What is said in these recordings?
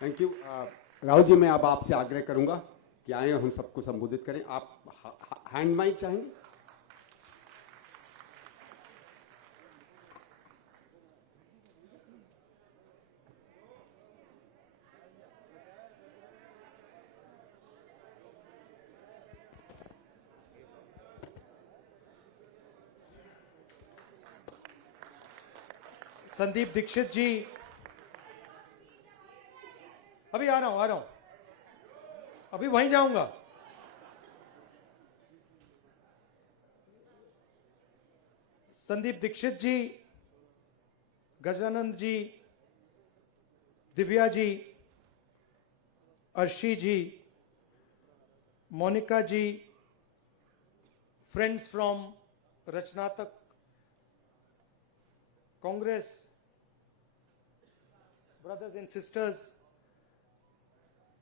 Thank you. Rahul ji, मैं अब आपसे आग्रह करूंगा कि आए हम सबको संबोधित करें। आप हैंड माइक चाहेंगे? संदीप दीक्षित जी, अभी आ रहा हूं, अभी वहीं जाऊंगा। संदीप दीक्षित जी, गजानंद जी, दिव्या जी, अर्शी जी, मोनिका जी, फ्रेंड्स फ्रॉम रचनात्मक Congress, brothers and sisters,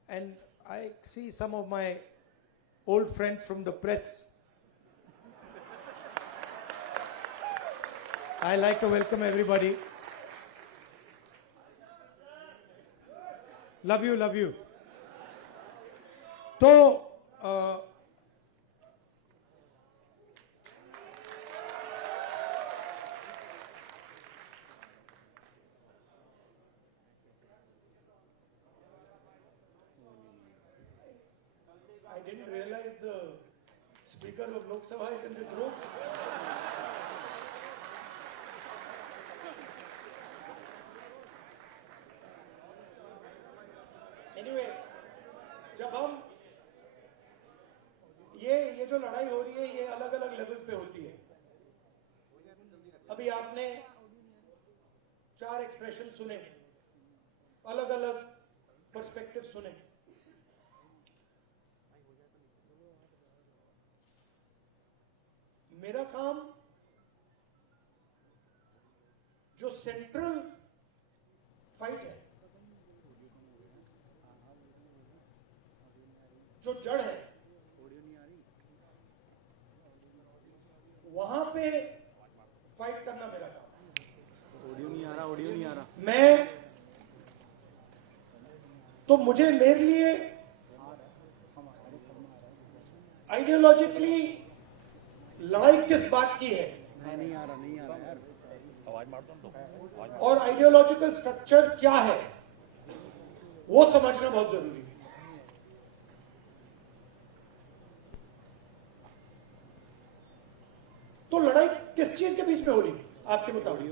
and I see some of my old friends from the press. I like to welcome everybody. Love you. तो I didn't realize the speaker of Lok Sabha is in this room. Anyway, जब हम ये जो लड़ाई हो रही है ये अलग अलग लेवल पे होती है। अभी आपने 4 एक्सप्रेशन सुने, अलग अलग पर्सपेक्टिव सुने। मेरा काम जो सेंट्रल फाइट है, जो जड़ है, वहां पे फाइट करना मेरा काम। ऑडियो नहीं आ रहा। मैं तो मुझे मेरे लिए आइडियोलॉजिकली लड़ाई किस बात की है नहीं आ रहा यार, आवाज मार दो, और आइडियोलॉजिकल स्ट्रक्चर क्या है वो समझना बहुत जरूरी है। तो लड़ाई किस चीज के बीच में हो रही है आपके मुताबिक?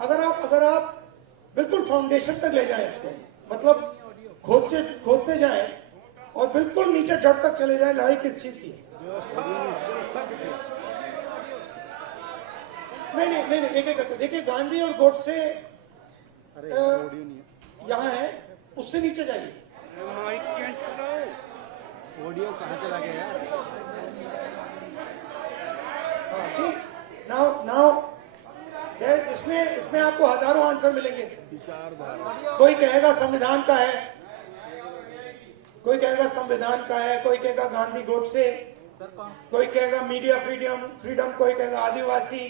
अगर आप बिल्कुल फाउंडेशन तक ले जाएं इसको, मतलब खोदते जाएं और बिल्कुल नीचे जड़ तक चले जाएं, लड़ाई किस चीज की है? नहीं, एक देखिए, गांधी और गोडसे यहां है, उससे नीचे जाइए। ऑडियो कहां चला गया यार? नाउ इसमें आपको हजारों आंसर मिलेंगे। कोई कहेगा संविधान का है, कोई कहेगा संविधान का है, कोई कहेगा गांधी गोडसे, कोई कहेगा मीडिया फ्रीडम, कोई कहेगा आदिवासी,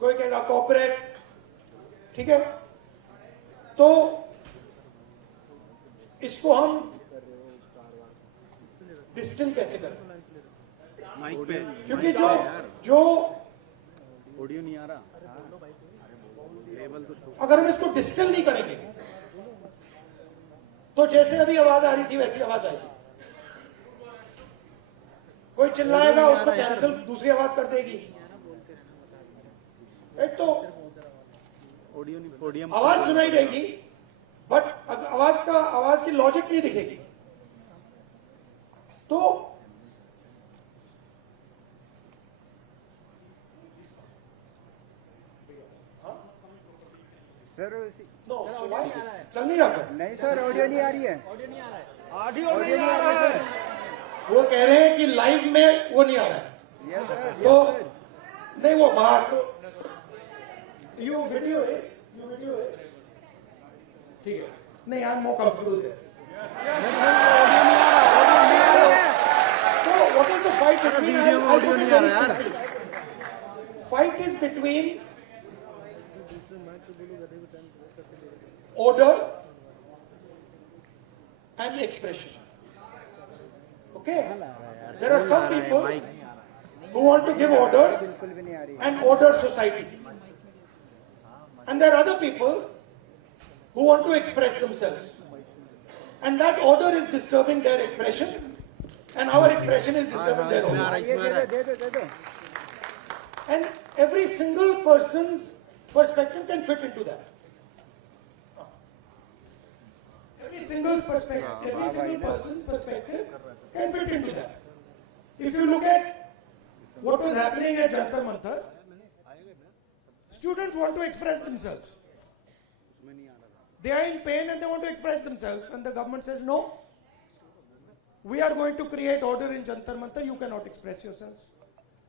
कोई कहेगा कॉर्पोरेट। ठीक है, तो इसको हम डिस्टिल कैसे करें? क्योंकि जो ऑडियो नहीं आ रहा, अगर हम इसको डिस्टिल नहीं करेंगे तो जैसे अभी आवाज आ रही थी वैसी आवाज आएगी। कोई चिल्लाएगा, उसको कैंसिल दूसरी आवाज कर देगी। एक तो आवाज सुनाई देगी बट आवाज की लॉजिक नहीं दिखेगी। तो सर चल नहीं रहा है। नहीं सर, ऑडियो नहीं आ रही है। ऑडियो नहीं आ रहा है। वो कह रहे हैं कि लाइव में वो नहीं आ रहा है। तो नहीं, वो बाहर यू वीडियो है, ठीक है। नहीं, I am more comfortable there. तो what is the fight between? Fight is between order and expression. Okay? There are some people who want to give orders and order society. And there are other people who want to express themselves. And that order is disturbing their expression, and our expression is disturbing their order. And every single person's perspective can fit into that. Every single person's perspective can fit into that. If you look at what was happening at Jantar Mantar, students want to express themselves. They are in pain and they want to express themselves, and the government says, no, we are going to create order in Jantar Mantar, you cannot express yourselves.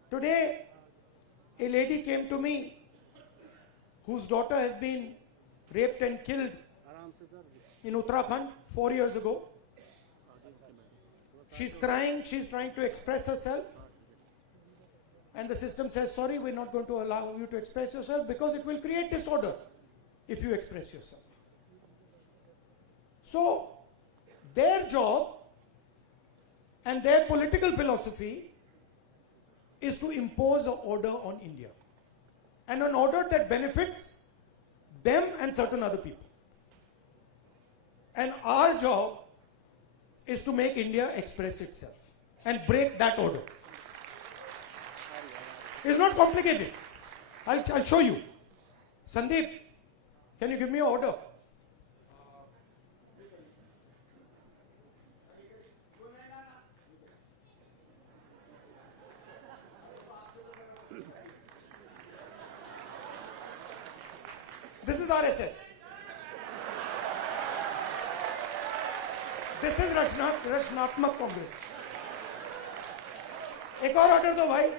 Today, a lady came to me whose daughter has been raped and killed in Uttarakhand 4 years ago. She's crying, she's trying to express herself, and the system says, sorry, we're not going to allow you to express yourself because it will create disorder if you express yourself. So, their job and their political philosophy is to impose an order on India, and an order that benefits them and certain other people. And our job is to make India express itself and break that order. It's not complicated. I'll show you. Sandeep, can you give me an order? This is RSS. This is रचनात्मक कांग्रेस. एक और order दो भाई,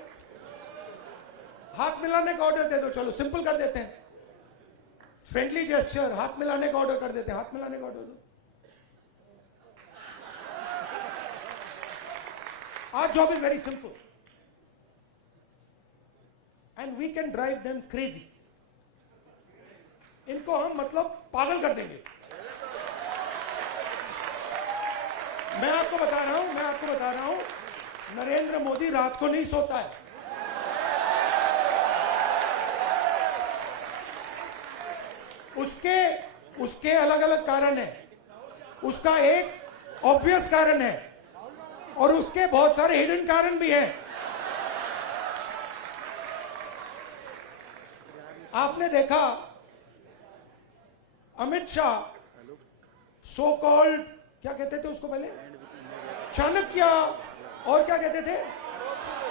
हाथ मिलाने का order दे दो. चलो सिंपल कर देते हैं, फ्रेंडली जेस्चर, हाथ मिलाने का ऑर्डर कर देते हैं. हाथ मिलाने का ऑर्डर दो. Our job is very simple, and we can drive them crazy. इनको हम मतलब पागल कर देंगे. मैं आपको बता रहा हूं, नरेंद्र मोदी रात को नहीं सोता है. उसके अलग अलग कारण है. उसका एक ऑब्वियस कारण है और उसके बहुत सारे हिडन कारण भी हैं. आपने देखा अमित शाह सो कॉल्ड, क्या कहते थे उसको पहले, चाणक्य, और क्या कहते थे,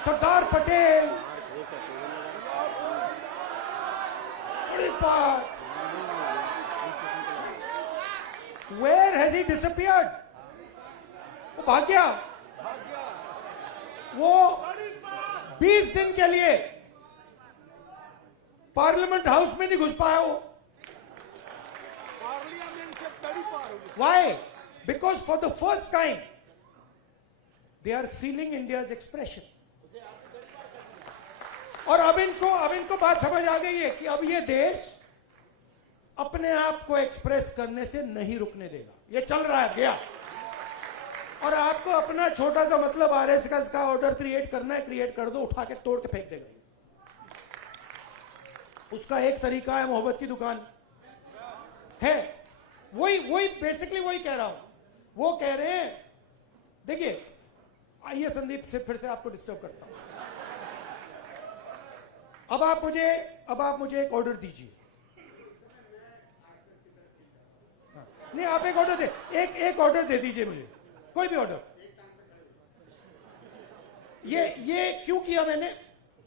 Sardar Patel, Where has he disappeared? वो भाग गया. वो 20 दिन के लिए पार्लियामेंट हाउस में नहीं घुस पाया. वो Why? Because for the first time they are feeling India's expression. और अब इनको बात समझ आ गई है कि अब ये देश अपने आप को एक्सप्रेस करने से नहीं रुकने देगा. ये चल रहा है गया, और आपको अपना छोटा सा मतलब आरएसएस का ऑर्डर क्रिएट करना है, क्रिएट कर दो, उठा के तोड़ के फेंक देगा. उसका एक तरीका है, मोहब्बत की दुकान है. वही बेसिकली वही कह रहा हूं. वो कह रहे हैं, देखिए, आइए संदीप से फिर से आपको डिस्टर्ब करता हूं. अब आप मुझे एक ऑर्डर दीजिए. नहीं, आप एक ऑर्डर दे, एक ऑर्डर दे दीजिए मुझे, कोई भी ऑर्डर. ये क्यों किया मैंने?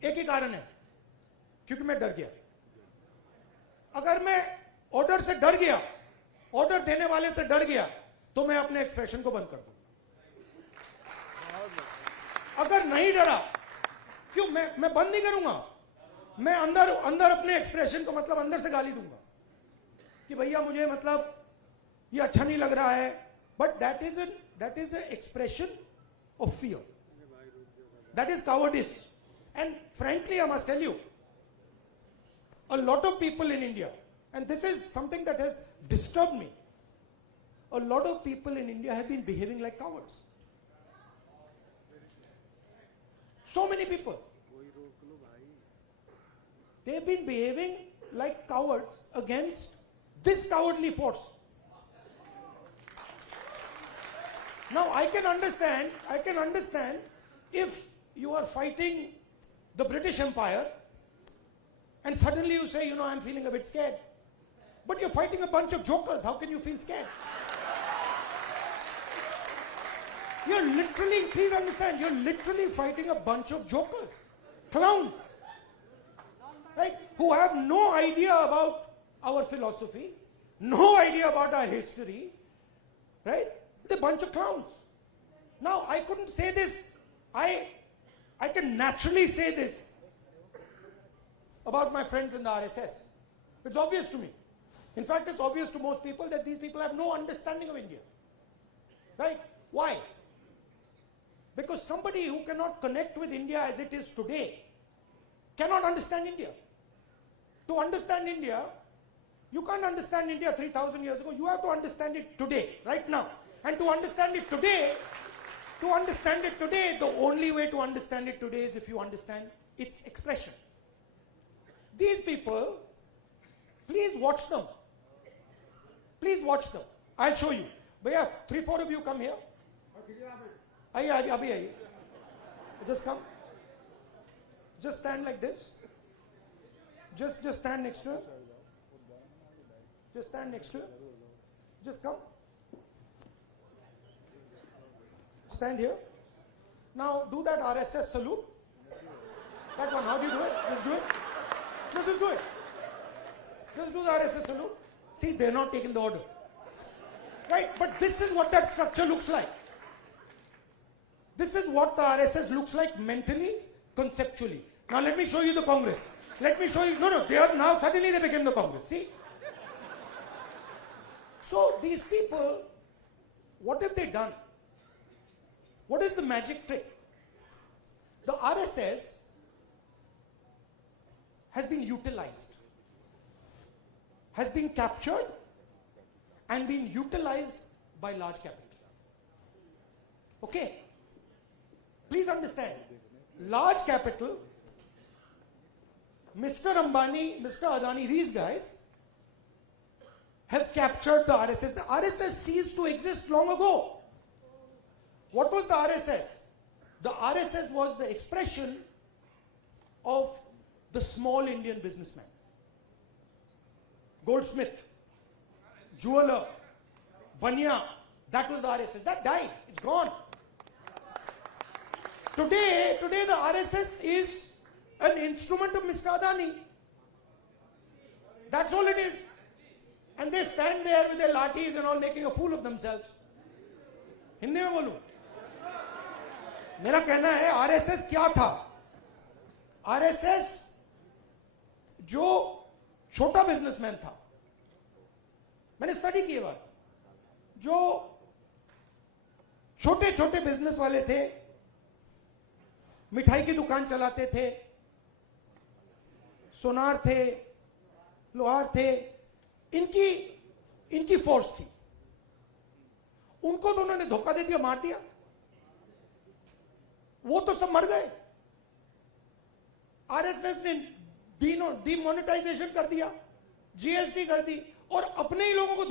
एक ही कारण है, क्योंकि मैं डर गया. अगर मैं ऑर्डर से डर गया, ऑर्डर देने वाले से डर गया, तो मैं अपने एक्सप्रेशन को बंद कर दूंगा. अगर नहीं डरा, क्यों मैं बंद नहीं करूंगा. मैं अंदर अपने एक्सप्रेशन को मतलब अंदर से गाली दूंगा कि भैया मुझे मतलब ये अच्छा नहीं लग रहा है. But that is a expression of fear. That is cowardice. And frankly, I must tell you, a lot of people in India, and this is something that has disturbed me. A lot of people in India have been behaving like cowards. So many people. They have been behaving like cowards against this cowardly force. Now I can understand if you are fighting the British Empire and suddenly you say, I'm feeling a bit scared. But you're fighting a bunch of jokers, how can you feel scared? You're literally, please understand, you're literally fighting a bunch of jokers, clowns, right? Who have no idea about our philosophy, no idea about our history, right? They're a bunch of clowns. Now, I couldn't say this. I can naturally say this about my friends in the RSS. It's obvious to me. In fact, it's obvious to most people that these people have no understanding of India. Right? Why? Because somebody who cannot connect with India as it is today cannot understand India. To understand India, you can't understand India 3,000 years ago. You have to understand it today, right now. And to understand it today, the only way to understand it today is if you understand its expression. These people, please watch them. Please watch them. I'll show you. Bhaiya, 3-4 of you come here. Abhi. Just come. Just stand like this. Just stand next to her. Just stand next to her. Just come. Stand here. Now do that RSS salute. That one. How do you do it? Just do it. Just do it. Just do the RSS salute. See, they're not taking the order. Right? But this is what that structure looks like. This is what the RSS looks like mentally, conceptually. Now let me show you the Congress. Let me show you. No, they are now, suddenly they became the Congress. See? So these people, what have they done? What is the magic trick? The RSS has been utilized, has been captured and been utilized by large capital. Okay? Please understand, large capital, Mr. Ambani, Mr. Adani, these guys have captured the RSS. The RSS ceased to exist long ago. What was the RSS? The RSS was the expression of the small Indian businessman. Goldsmith, jeweler, Banya, that was the RSS. That died. It's gone. Today the RSS is an instrument of Mr. Adani. That's all it is. And they stand there with their lathis and all making a fool of themselves. Hindi में बोलूं? मेरा कहना है RSS क्या था? RSS जो छोटा businessman था, मैंने स्टडी की बात, जो छोटे छोटे बिजनेस वाले थे, मिठाई की दुकान चलाते थे, सोनार थे, लोहार थे, इनकी फोर्स थी. उनको तो उन्होंने धोखा दे दिया, मार दिया. वो तो सब मर गए. आरएसएस ने डीमोनेटाइजेशन कर दिया, जीएसटी कर दी और अपने ही लोगों को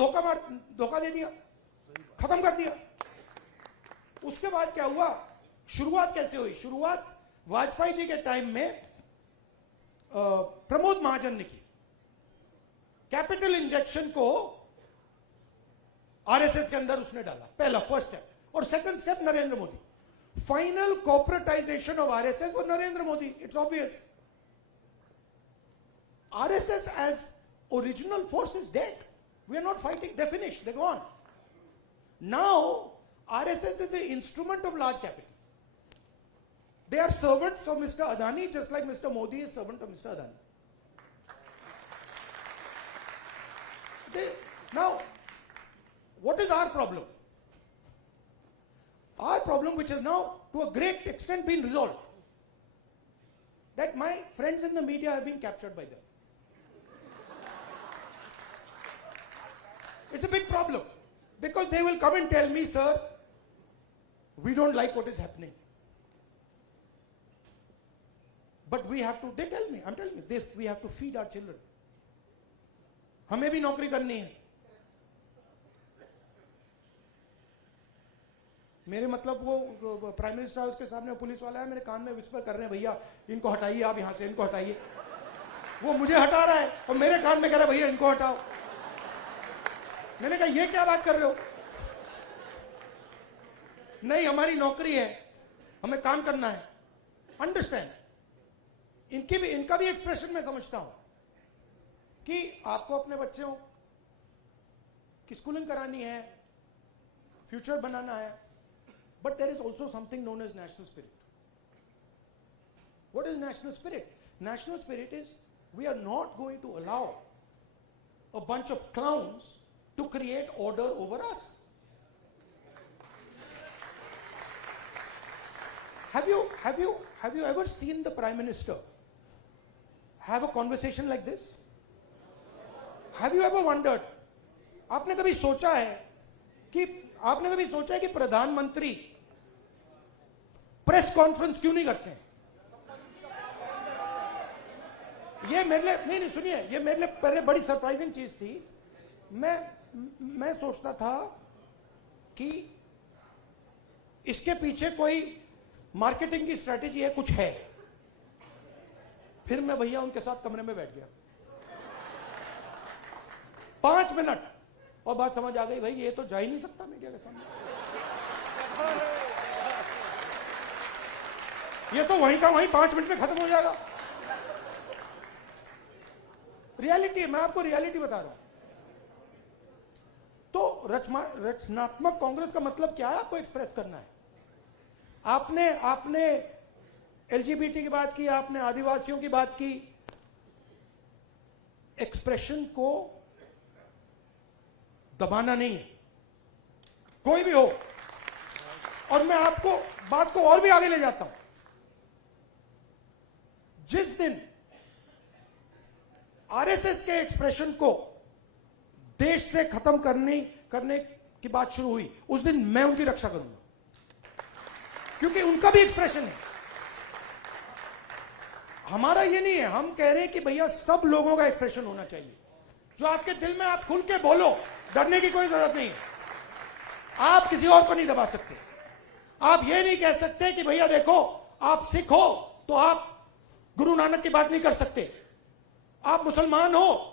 धोखा दे दिया, खत्म कर दिया. उसके बाद क्या हुआ? शुरुआत कैसे हुई? शुरुआत वाजपेयी जी के टाइम में प्रमोद महाजन ने की. कैपिटल इंजेक्शन को आरएसएस के अंदर उसने डाला, पहला फर्स्ट स्टेप. और second step Narendra Modi. Final corporatization of RSS और Narendra Modi. It's obvious. RSS as original force is dead. We are not fighting. They're finished. They're gone. Now, RSS is an instrument of large capital. They are servants of Mr. Adani, just like Mr. Modi is servant of Mr. Adani. Now, what is our problem? Our problem, which has now to a great extent been resolved, that my friends in the media have been captured by them. It's a big problem. Because they will come and tell me, sir, we don't like what is happening. But we have to, they tell me, I'm telling you, we have to feed our children. हमें भी नौकरी करनी है. मेरे मतलब वो prime minister house के सामने पुलिस वाला है, मेरे कान में विस्पर कर रहे हैं, भैया इनको हटाइए, आप यहां से इनको हटाइए. वो मुझे हटा रहा है और मेरे कान में कह रहा है भैया इनको हटाओ. मैंने कहा ये क्या बात कर रहे हो? नहीं, हमारी नौकरी है, हमें काम करना है. अंडरस्टैंड. इनका भी एक्सप्रेशन मैं समझता हूं कि आपको अपने बच्चों की स्कूलिंग करानी है, फ्यूचर बनाना है. But there is also something known as national spirit. What is national spirit? National spirit is we are not going to allow a bunch of clowns to create order over us. Have you ever seen the Prime Minister have a conversation like this? Have you ever wondered? आपने कभी सोचा है कि प्रधानमंत्री press conference क्यों नहीं करते हैं? ये मेरे लिए नहीं सुनिए, ये मेरे लिए पहले बड़ी सरप्राइजिंग चीज थी. मैं सोचता था कि इसके पीछे कोई मार्केटिंग की स्ट्रेटेजी है, कुछ है. फिर मैं भैया उनके साथ कमरे में बैठ गया 5 मिनट और बात समझ आ गई, भाई ये तो जा ही नहीं सकता मीडिया के सामने. ये तो वहीं का वहीं 5 मिनट में खत्म हो जाएगा. रियलिटी, मैं आपको रियलिटी बता रहा हूं. तो रचनात्मक कांग्रेस का मतलब क्या है? आपको एक्सप्रेस करना है. आपने एलजीबीटी की बात की, आपने आदिवासियों की बात की. एक्सप्रेशन को दबाना नहीं है, कोई भी हो. और मैं आपको बात को और भी आगे ले जाता हूं. जिस दिन आरएसएस के एक्सप्रेशन को देश से खत्म करने की बात शुरू हुई, उस दिन मैं उनकी रक्षा करूंगा, क्योंकि उनका भी एक्सप्रेशन है. हमारा ये नहीं है, हम कह रहे हैं कि भैया सब लोगों का एक्सप्रेशन होना चाहिए. जो आपके दिल में, आप खुल के बोलो, डरने की कोई जरूरत नहीं है. आप किसी और को नहीं दबा सकते. आप ये नहीं कह सकते कि भैया देखो आप सिख हो तो आप गुरु नानक की बात नहीं कर सकते, आप मुसलमान हो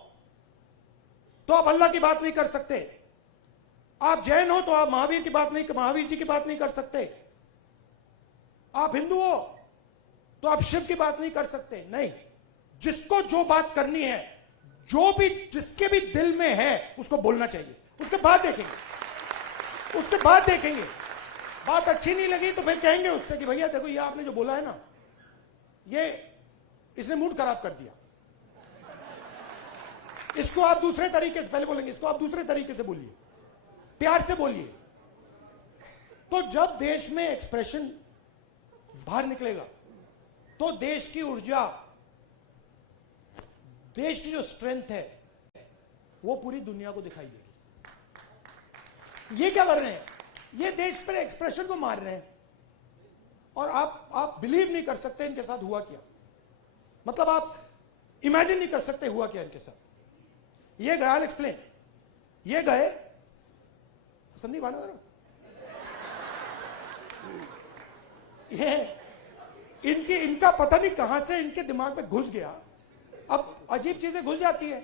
तो आप अल्लाह की बात नहीं कर सकते, आप जैन हो तो आप महावीर जी की बात नहीं कर सकते, आप हिंदू हो तो आप शिव की बात नहीं कर सकते. नहीं, जिसको जो बात करनी है, जो भी जिसके भी दिल में है, उसको बोलना चाहिए. उसके बाद देखेंगे. बात अच्छी नहीं लगी तो फिर कहेंगे उससे कि भैया देखो ये आपने जो बोला है ना, ये इसने मूड खराब कर दिया, इसको आप दूसरे तरीके से, पहले बोलेंगे इसको आप दूसरे तरीके से बोलिए, प्यार से बोलिए. तो जब देश में एक्सप्रेशन बाहर निकलेगा तो देश की ऊर्जा, देश की जो स्ट्रेंथ है वो पूरी दुनिया को दिखाई देगी. ये क्या कर रहे हैं? ये देश पर एक्सप्रेशन को मार रहे हैं. और आप बिलीव नहीं कर सकते इनके साथ हुआ क्या. मतलब आप इमेजिन नहीं कर सकते हुआ क्या इनके साथ. ये गए, आई एक्सप्लेन. ये गए संदीप आना जरा. ये इनका पता नहीं कहां से इनके दिमाग में घुस गया. अब अजीब चीजें घुस जाती है,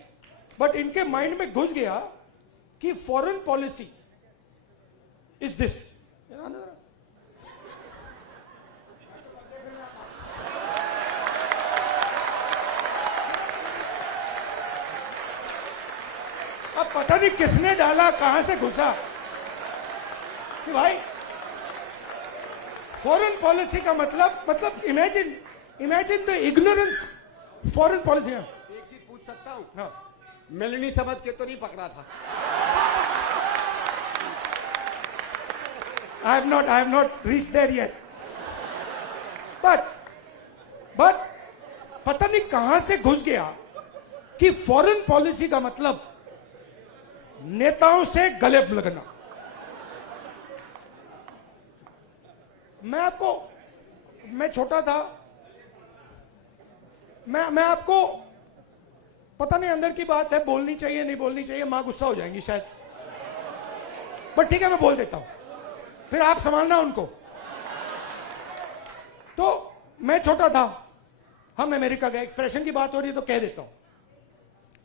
बट इनके माइंड में घुस गया कि फॉरेन पॉलिसी इज दिस. अब पता नहीं किसने डाला, कहां से घुसा कि भाई फॉरेन पॉलिसी का मतलब imagine the ignorance. Foreign policy. एक चीज पूछ सकता हूं? हाँ. मिलनी समझ के तो नहीं पकड़ा था? I have not reached there yet. But पता नहीं कहां से घुस गया कि फॉरेन पॉलिसी का मतलब नेताओं से गले लगना। मैं छोटा था, मैं आपको पता नहीं अंदर की बात है, बोलनी चाहिए नहीं बोलनी चाहिए, मां गुस्सा हो जाएंगी शायद, बट ठीक है मैं बोल देता हूं, फिर आप संभालना उनको। तो मैं छोटा था, हम अमेरिका गए, एक्सप्रेशन की बात हो रही है तो कह देता हूं,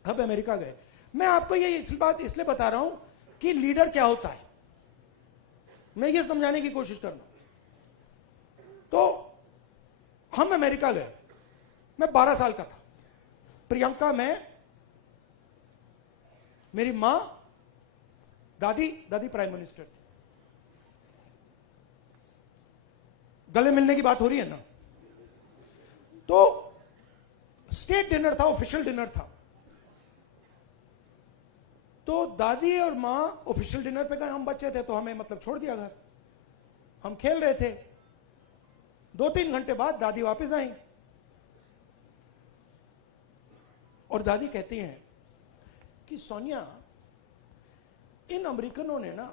हम अमेरिका गए। मैं आपको ये बात इसलिए बता रहा हूं कि लीडर क्या होता है, मैं ये समझाने की कोशिश कर रहा हूं। तो हम अमेरिका गए, मैं 12 साल का था, प्रियंका, मैं, मेरी मां, दादी प्राइम मिनिस्टर थी। गले मिलने की बात हो रही है ना। तो स्टेट डिनर था, ऑफिशियल डिनर था। तो दादी और मां ऑफिशियल डिनर पे गए, हम बच्चे थे तो हमें मतलब छोड़ दिया घर, हम खेल रहे थे। 2-3 घंटे बाद दादी वापस आई और दादी कहती हैं कि सोनिया, इन अमेरिकनों ने ना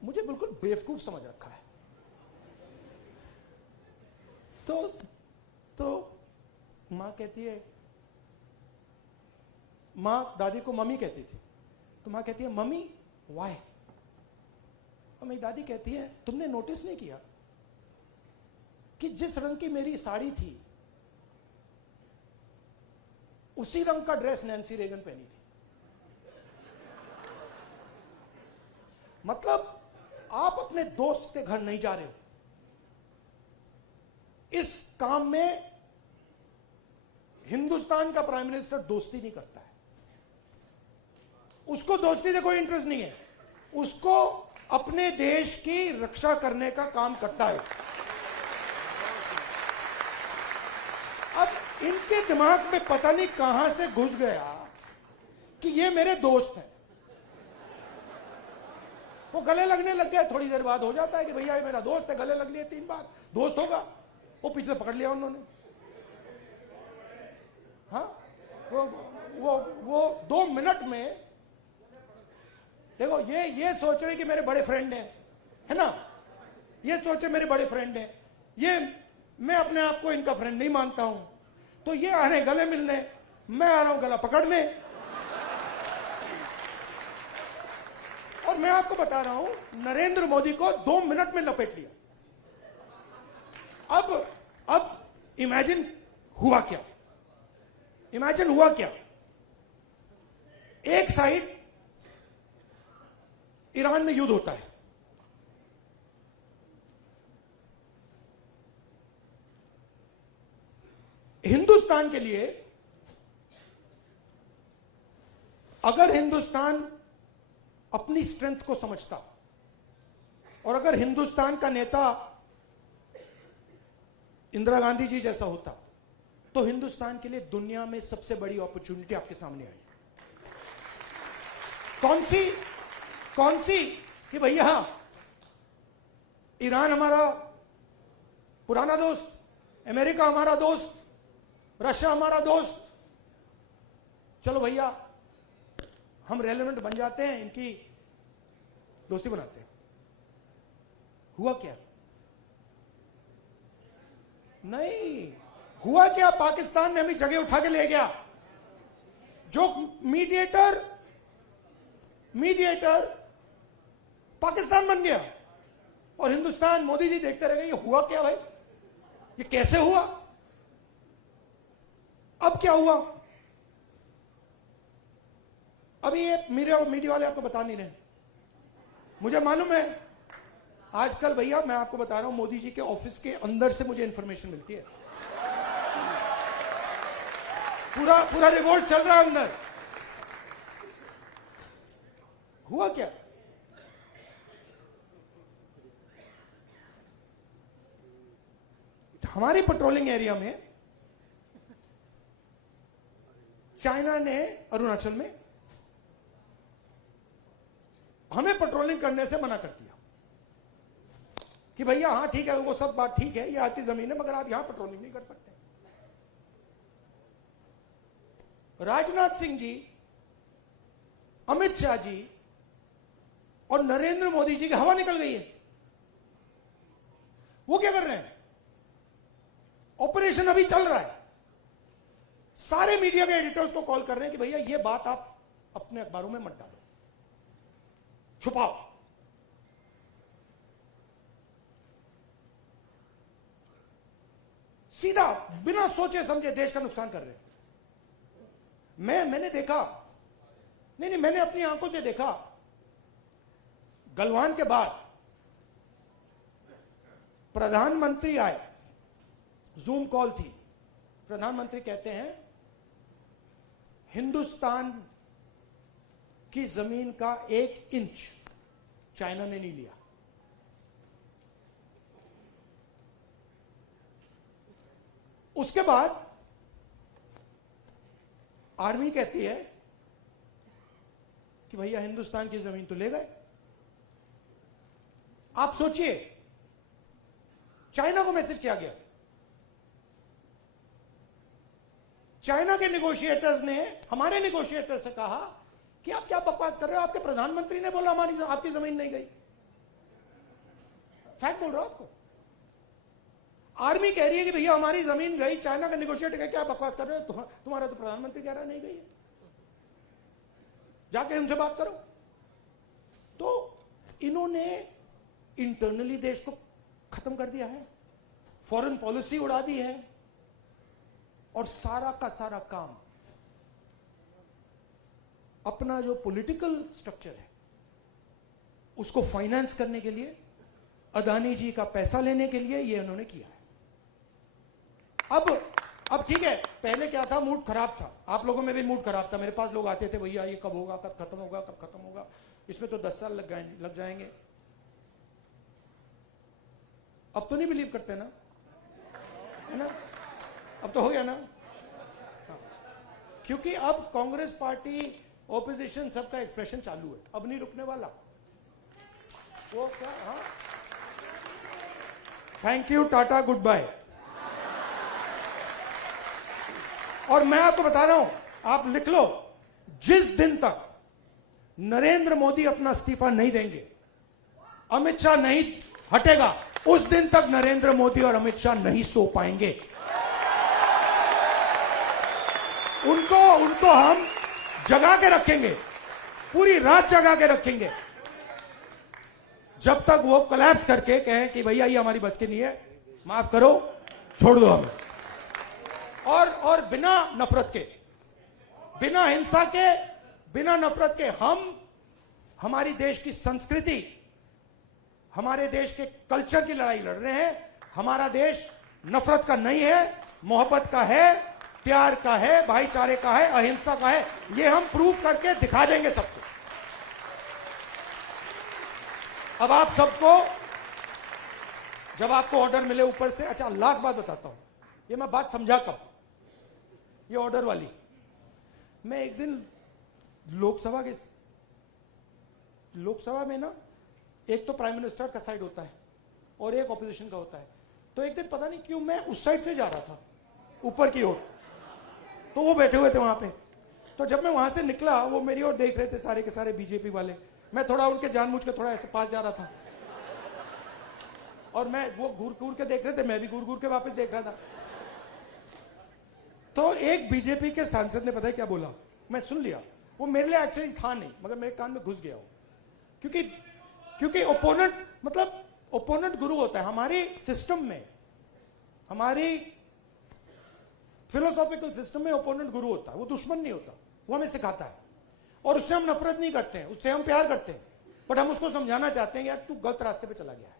मुझे बिल्कुल बेवकूफ समझ रखा है। तो मां कहती है, मां दादी को मम्मी कहती थी, तो मां कहती है मम्मी व्हाई। और मेरी दादी कहती है तुमने नोटिस नहीं किया कि जिस रंग की मेरी साड़ी थी उसी रंग का ड्रेस नैन्सी रेगन पहनी थी। मतलब आप अपने दोस्त के घर नहीं जा रहे हो, इस काम में हिंदुस्तान का प्राइम मिनिस्टर दोस्ती नहीं करता है, उसको दोस्ती से कोई इंटरेस्ट नहीं है, उसको अपने देश की रक्षा करने का काम करता है। अब इनके दिमाग में पता नहीं कहां से घुस गया कि ये मेरे दोस्त हैं, वो गले लगने लग गए। थोड़ी देर बाद हो जाता है कि भैया ये मेरा दोस्त है, गले लग लिए 3 बार, दोस्त होगा, वो पीछे पकड़ लिया उन्होंने। हाँ, वो 2 मिनट में देखो, ये सोच रहे कि मेरे बड़े फ्रेंड हैं, है ना, ये सोचे मेरे बड़े फ्रेंड हैं, ये मैं अपने आप को इनका फ्रेंड नहीं मानता हूं, तो ये आ रहे गले मिलने, मैं आ रहा हूं गला पकड़ने। और मैं आपको बता रहा हूं, नरेंद्र मोदी को 2 मिनट में लपेट लिया। अब इमेजिन हुआ क्या, इमेजिन हुआ क्या। एक साइड ईरान में युद्ध होता है, हिंदुस्तान के लिए अगर हिंदुस्तान अपनी स्ट्रेंथ को समझता और अगर हिंदुस्तान का नेता इंदिरा गांधी जी जैसा होता तो हिंदुस्तान के लिए दुनिया में सबसे बड़ी अपॉर्चुनिटी आपके सामने आई। कौन सी कि भैया ईरान हमारा पुराना दोस्त, अमेरिका हमारा दोस्त, रशिया हमारा दोस्त, चलो भैया हम रेलेवेंट बन जाते हैं, इनकी दोस्ती बनाते हैं। हुआ क्या? नहीं हुआ क्या, पाकिस्तान ने हमें जगह उठा के ले गया। जो मीडिएटर पाकिस्तान बन गया और हिंदुस्तान, मोदी जी देखते रह गए, ये हुआ क्या भाई, ये कैसे हुआ। अब क्या हुआ, अभी ये मीडिया वाले आपको बता नहीं रहे, मुझे मालूम है। आजकल भैया मैं आपको बता रहा हूं, मोदी जी के ऑफिस के अंदर से मुझे इंफॉर्मेशन मिलती है, पूरा रिवोल्ट चल रहा है अंदर। हुआ क्या, हमारी पेट्रोलिंग एरिया में चाइना ने अरुणाचल में हमें पेट्रोलिंग करने से मना कर दिया कि भैया हाँ ठीक है, वो सब बात ठीक है, ये आपकी जमीन है, मगर आप यहां पेट्रोलिंग नहीं कर सकते। राजनाथ सिंह जी अमित शाह जी और नरेंद्र मोदी जी की हवा निकल गई है। वो क्या कर रहे हैं? ऑपरेशन अभी चल रहा है। सारे मीडिया के एडिटर्स को कॉल कर रहे हैं कि भैया ये बात आप अपने अखबारों में मत डालो, छुपाओ। सीधा बिना सोचे समझे देश का नुकसान कर रहे हैं। मैंने देखा, नहीं मैंने अपनी आंखों से देखा, गलवान के बाद प्रधानमंत्री आए, जूम कॉल थी, प्रधानमंत्री कहते हैं हिंदुस्तान की जमीन का 1 इंच चाइना ने नहीं लिया। उसके बाद आर्मी कहती है कि भैया हिंदुस्तान की जमीन तो ले गए। आप सोचिए, चाइना को मैसेज किया गया, चाइना के नेगोशिएटर्स ने हमारे नेगोशिएटर से कहा कि आप क्या बकवास कर रहे हो, आपके प्रधानमंत्री ने बोला हमारी आपकी जमीन नहीं गई। फैक्ट बोल रहा हूं आपको। आर्मी कह रही है कि भैया हमारी जमीन गई, चाइना का नेगोशिएटर कह के आप बकवास कर रहे हो, तुम्हारा तो प्रधानमंत्री कह रहा है नहीं गई है, जाके उनसे बात करो। तो इन्होंने इंटरनली देश को खत्म कर दिया है, फॉरेन पॉलिसी उड़ा दी है, और सारा का सारा काम अपना जो पॉलिटिकल स्ट्रक्चर है उसको फाइनेंस करने के लिए, अदानी जी का पैसा लेने के लिए ये उन्होंने किया है। अब ठीक है, पहले क्या था, मूड खराब था, आप लोगों में भी मूड खराब था। मेरे पास लोग आते थे, भैया ये कब होगा, कब खत्म होगा, कब खत्म होगा, इसमें तो 10 साल लग जाएंगे। अब तो नहीं बिलीव करते ना, है ना? अब तो हो गया ना। हाँ। क्योंकि अब कांग्रेस पार्टी, ऑपोजिशन, सबका एक्सप्रेशन चालू है, अब नहीं रुकने वाला वो क्या। हाँ, thank you, ta-ta, goodbye. और मैं आपको बता रहा हूं, आप लिख लो, जिस दिन तक नरेंद्र मोदी अपना इस्तीफा नहीं देंगे, अमित शाह नहीं हटेगा, उस दिन तक नरेंद्र मोदी और अमित शाह नहीं सो पाएंगे। उनको हम जगा के रखेंगे, पूरी रात जगा के रखेंगे, जब तक वो कोलैप्स करके कहें कि भैया ये हमारी बस की नहीं है, माफ करो, छोड़ दो हमें। और बिना नफरत के, बिना हिंसा के, बिना नफरत के हम हमारी देश की संस्कृति, हमारे देश के कल्चर की लड़ाई लड़ रहे हैं। हमारा देश नफरत का नहीं है, मोहब्बत का है, प्यार का है, भाईचारे का है, अहिंसा का है। ये हम प्रूव करके दिखा देंगे सबको। अब आप सबको, जब आपको ऑर्डर मिले ऊपर से, अच्छा लास्ट बात बताता हूं, ये मैं बात समझा कब, ये ऑर्डर वाली। मैं एक दिन लोकसभा में ना, एक तो प्राइम मिनिस्टर का साइड होता है और एक ऑपोजिशन का होता है, तो एक दिन पता नहीं क्यों मैं उस साइड से जा रहा था ऊपर की ओर, तो वो बैठे हुए थे वहां पे। तो जब मैं वहां से निकला, वो मेरी ओर देख रहे थे सारे के सारे बीजेपी वाले। मैं थोड़ा उनके जानबूझ के थोड़ा ऐसे पास जा रहा था, और मैं वो घूर घूर के देख रहे थे, मैं भी घूर घूर के वापस देख रहा था। तो एक बीजेपी के सांसद ने पता है क्या बोला, मैं सुन लिया, वो मेरे लिए एक्चुअली था नहीं, मगर मेरे कान में घुस गया वो। क्योंकि ओपोनेंट, मतलब ओपोनेंट गुरु होता है हमारे सिस्टम में, हमारी फिलोसॉफिकल सिस्टम में ओपोनेंट गुरु होता है, वो दुश्मन नहीं होता, वो हमें सिखाता है। और उससे हम नफरत नहीं करते हैं, उससे हम प्यार करते हैं, बट हम उसको समझाना चाहते हैं यार तू गलत रास्ते पे चला गया है,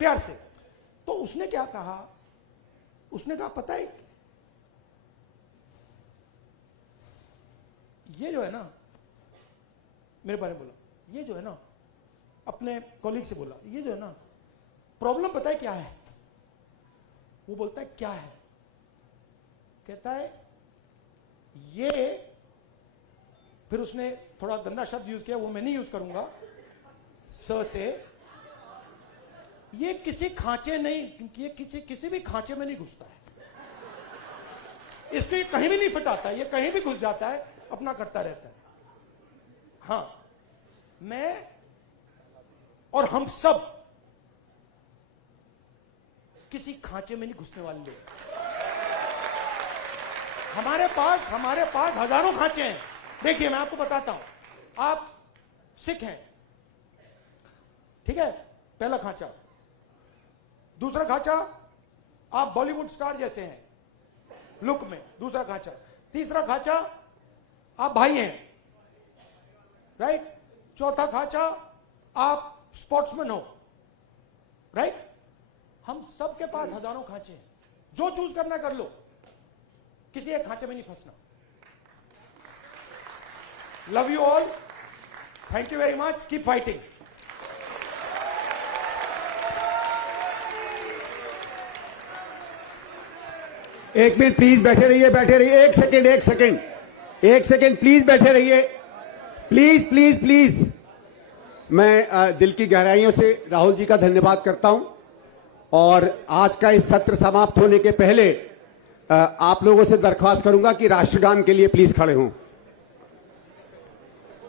प्यार से। तो उसने क्या कहा, उसने कहा पता है, ये जो है ना, मेरे बारे में बोला, ये जो है ना, अपने कॉलीग से बोला, ये जो है ना प्रॉब्लम पता है क्या है? वो बोलता है क्या है? कहता है ये, फिर उसने थोड़ा गंदा शब्द यूज किया, वो मैं नहीं यूज करूंगा, स से, ये किसी खांचे नहीं, ये किसी भी खांचे में नहीं घुसता है, इसको ये कहीं भी नहीं फिट आता है, ये कहीं भी घुस जाता है, अपना करता रहता है। हां, मैं और हम सब किसी खांचे में नहीं घुसने वाले लोग। हमारे पास हजारों खांचे हैं। देखिए मैं आपको बताता हूं, आप सिख हैं, ठीक है, पहला खांचा। दूसरा खांचा, आप बॉलीवुड स्टार जैसे हैं लुक में, दूसरा खांचा। तीसरा खांचा, आप भाई हैं, राइट। चौथा खांचा, आप स्पोर्ट्समैन हो, राइट। हम सबके पास हजारों खांचे हैं, जो चूज करना कर लो, किसी एक खांचे में नहीं फंसना। Love you all, thank you very much, keep fighting. एक मिनट प्लीज, बैठे रहिए। एक सेकेंड प्लीज, बैठे रहिए। प्लीज। मैं दिल की गहराइयों से राहुल जी का धन्यवाद करता हूं, और आज का इस सत्र समाप्त होने के पहले आप लोगों से दरख्वास्त करूंगा कि राष्ट्रगान के लिए प्लीज खड़े हों।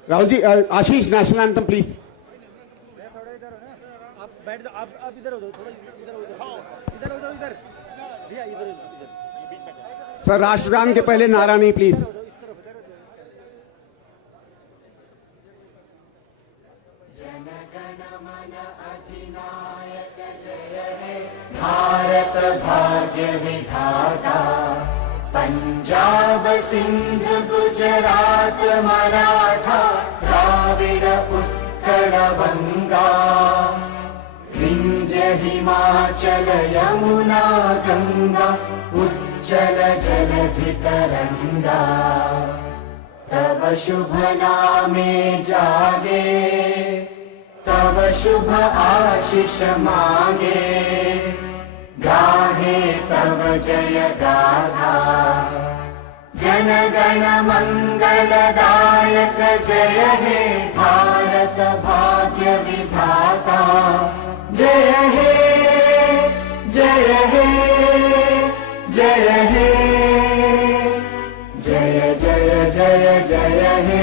राहुल जी, आशीष, नेशनल एंथम प्लीज। थोड़ा इधर हो ना, आप बैठ जाओ, आप इधर हो जाओ, थोड़ा इधर हो जाओ, इधर भैया, इधर सर, राष्ट्रगान के पहले नारा नहीं प्लीज। भारत भाग्य विधाता, पंजाब सिंध गुजरात मराठा द्राविड उत्कल बंगा, विंध्य हिमाचल यमुना गंगा उज्जल जलधि तरंगा, तव शुभ नामे जागे, तव शुभ आशीष मांगे, गाहे तव जय गाथा, जन गण मंगलदायक जय हे भारत भाग्य विधाता, जय हे जय हे जय हे, जय जय जय जय हे।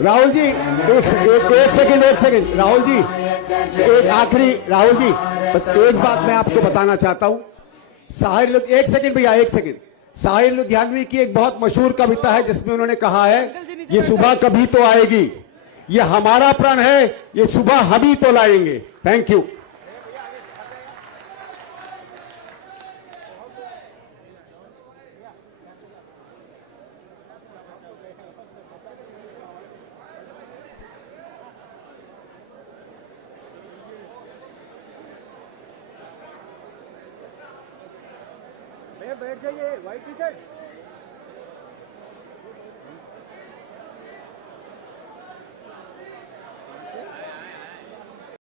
राहुल जी, एक सेकंड राहुल जी, एक आखिरी, राहुल जी बस एक बात मैं आपको बताना चाहता हूं। एक सेकंड भैया, एक सेकंड। साहिर लुधियानवी की एक बहुत मशहूर कविता है जिसमें उन्होंने कहा है, ये सुबह कभी तो आएगी, ये हमारा प्रण है, ये सुबह हम ही तो लाएंगे। Thank you. भैया बैठ जाइए, व्हाइट टी शर्ट।